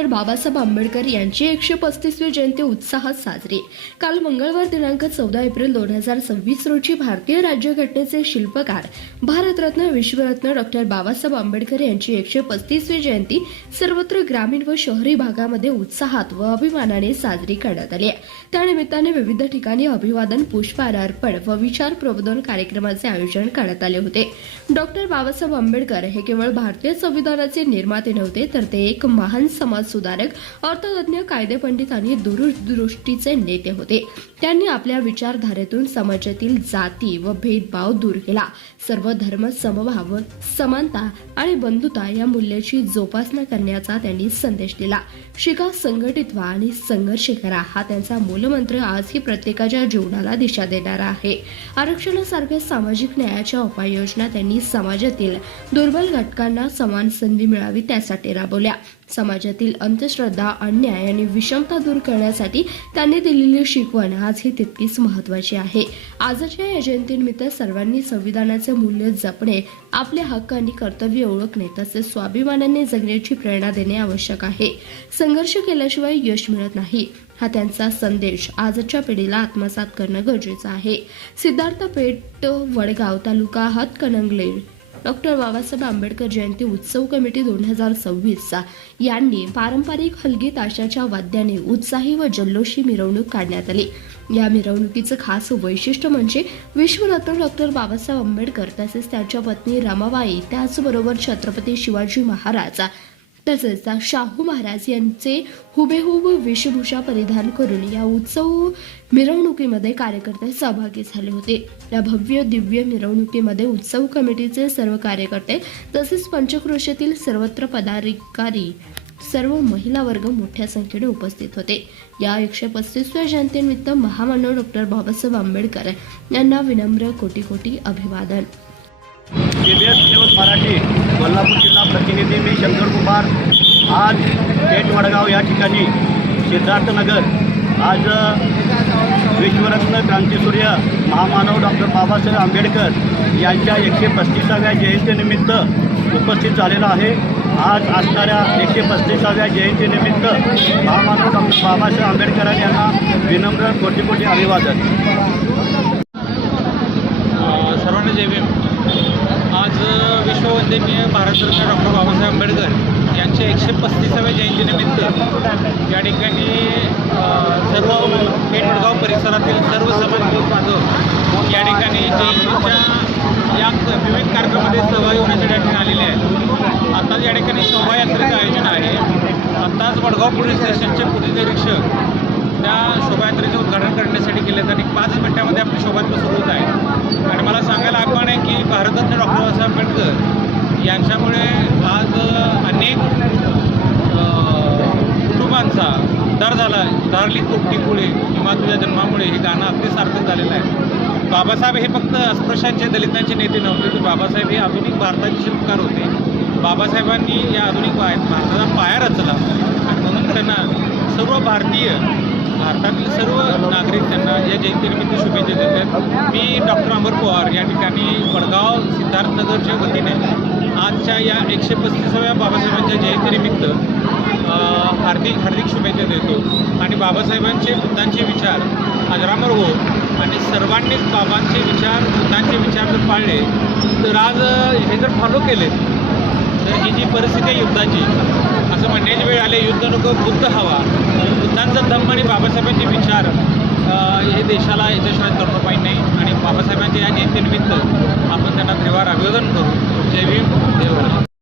Doctor Babasaheb Ambedkar यांची 135वी जयंती उत्साहात साजरी। काल मंगळवार दिनांक 14 एप्रिल 2026 रोजी भारतीय राज्यघटनेचे शिल्पकार भारतरत्न विश्वरत्न डॉक्टर बाबासाहेब आंबेडकर यांची 135वी जयंती सर्वत्र ग्रामीण व शहरी भागामध्ये उत्साहात व अभिमानाने साजरी करण्यात आली। त्यानिमित्ताने विविध ठिकाणी अभिवादन, पुष्पहार अर्पण व विचार प्रबोधन कार्यक्रमाचे आयोजन करण्यात आले होते। डॉक्टर बाबासाहेब आंबेडकर हे केवळ भारतीय संविधानाचे निर्माते नव्हते, तर ते एक महान समाज सुधारक, अर्थतज्ञ, कायदेपंडित आणि दूरदृष्टीचे नेते होते। त्यांनी आपल्या विचारधारेतून समाजातील जाती व भेदभाव दूर केला। सर्व धर्म, समभाव, समानता आणि बंधुता या मूल्याची जोपासना करण्याचा त्यांनी संदेश दिला। शिका, संघटित व्हा आणि संघर्ष करा हा त्यांचा मूलमंत्र आजही प्रत्येकाच्या जीवनाला दिशा देणारा आहे। आरक्षणासारख्या सामाजिक न्यायाच्या उपाययोजना त्यांनी समाजातील दुर्बल घटकांना समान संधी मिळावी त्यासाठी राबवल्या। समाजातील अंधश्रद्धा, अन्याय आणि विषमता दूर करण्यासाठी त्यांनी दिलेली शिकवण आजही तितकीच महत्त्वाची आहे। आजच्या या जयंतीनिमित्त सर्वांनी संविधानाचे मूल्य जपणे, आपले हक्क आणि कर्तव्य ओळखणे तसेच स्वाभिमानाने जगण्याची प्रेरणा देणे आवश्यक आहे। संघर्ष केल्याशिवाय यश मिळत नाही हा त्यांचा संदेश आजच्या पिढीला आत्मसात करणं गरजेचं आहे। सिद्धार्थ पेठ, वडगाव, तालुका हातकणंगले डॉक्टर बाबासाहेब आंबेडकर जयंती उत्सव कमिटी 2026 यांनी पारंपरिक हलगी ताशाच्या वाद्याने उत्साही व जल्लोषी मिरवणूक काढण्यात आली। या मिरवणुकीचं खास वैशिष्ट्य म्हणजे विश्वरत्न डॉक्टर बाबासाहेब आंबेडकर तसेच त्यांच्या पत्नी रमाबाई, त्याचबरोबर छत्रपती शिवाजी महाराज तसेच शाहू महाराज यांचे हुबेहूब वेशभूषा परिधान करून या उत्सव मिरवणुकीमध्ये कार्यकर्ते सहभागी झाले होते। या भव्य दिव्य मिरवणुकीमध्ये उत्सव कमिटीचे सर्व कार्यकर्ते तसेच पंचक्रोशीतील सर्वत्र पदाधिकारी, सर्व महिला वर्ग मोठ्या संख्येने उपस्थित होते। या 135व्या जयंतीनिमित्त महामानव डॉक्टर बाबासाहेब आंबेडकर यांना विनम्र कोटी कोटी अभिवादन। CBS न्यूज मराठी कोल्हापूर जिल्हा प्रतिनिधी मी शंकर कुमार। आज पेठ वडगाव या ठिकाणी सिद्धार्थनगर आज विश्वरत्न क्रांतीसूर्य महामानव डॉक्टर बाबासाहेब आंबेडकर यांच्या 135व्या जयंतीनिमित्त उपस्थित झालेला आहे। आज असणाऱ्या 135व्या जयंतीनिमित्त महामानव डॉक्टर बाबासाहेब आंबेडकर यांना विनम्र कोटी कोटी अभिवादन। सर्वांना जय भीम। आज विश्ववंदनीय भारतरत्न डॉक्टर बाबासाहेब आंबेडकर यांच्या 135व्या जयंतीनिमित्त या ठिकाणी सर्व पेठ वडगाव परिसरातील सर्व समाज बांधव या ठिकाणी जयंतीच्या या विविध कार्यक्रमामध्ये सहभागी होण्यासाठी या ठिकाणी आलेले आहेत। आता या ठिकाणी शोभायात्रेचं आयोजन आहे। आत्ताच वडगाव पोलीस स्टेशनचे पोलीस निरीक्षक त्या शोभायात्रेचे उद्घाटन करण्यासाठी गेले आणि 5 मिनिटांमध्ये आपली शोभायात्रा सुरू होत आहे। आणि मला सांगायला आठवण आहे की भारतरत्न डॉक्टर बाबासाहेब आंबेडकर यांच्यामुळे आज अनेक कुटुंबांचा उद्धार झाला आहे। धारली तुटली कुळे किंवा तुझ्या जन्मामुळे हे गाणं अगदी सार्थक झालेलं आहे। बाबासाहेब हे फक्त अस्पृश्यांचे, दलितांचे नेते नव्हते, तर बाबासाहेब हे आधुनिक भारताचे शिल्पकार होते। बाबासाहेबांनी या आधुनिक भारताचा पाया रचला आणि म्हणून त्यांना सर्व भारतातील सर्व नागरिक त्यांना या जयंतीनिमित्त शुभेच्छा देतात। मी डॉक्टर अमर पवार या ठिकाणी वडगाव सिद्धार्थनगरच्या वतीने आजच्या या 135व्या बाबासाहेबांच्या जयंतीनिमित्त हार्दिक शुभेच्छा देतो आणि बाबासाहेबांचे, बुद्धांचे विचार अजरामर हो आणि सर्वांनीच बाबांचे विचार, बुद्धांचे विचार जर पाळले तर आज हे जर फॉलो केले तर ही जी परिस्थिती आहे युद्धाची, असं म्हणण्याची वेळ आले, युद्ध नको बुद्ध हवा। बुद्धांचा धम्म आणि बाबासाहेबांचे विचार हे देशाला याच्याशिवाय तरुणपाई नाही आणि बाबासाहेबांच्या या जयंतीनिमित्त आपण त्यांना त्रिवार अभिवादन करू। जय भीम, जय भारत।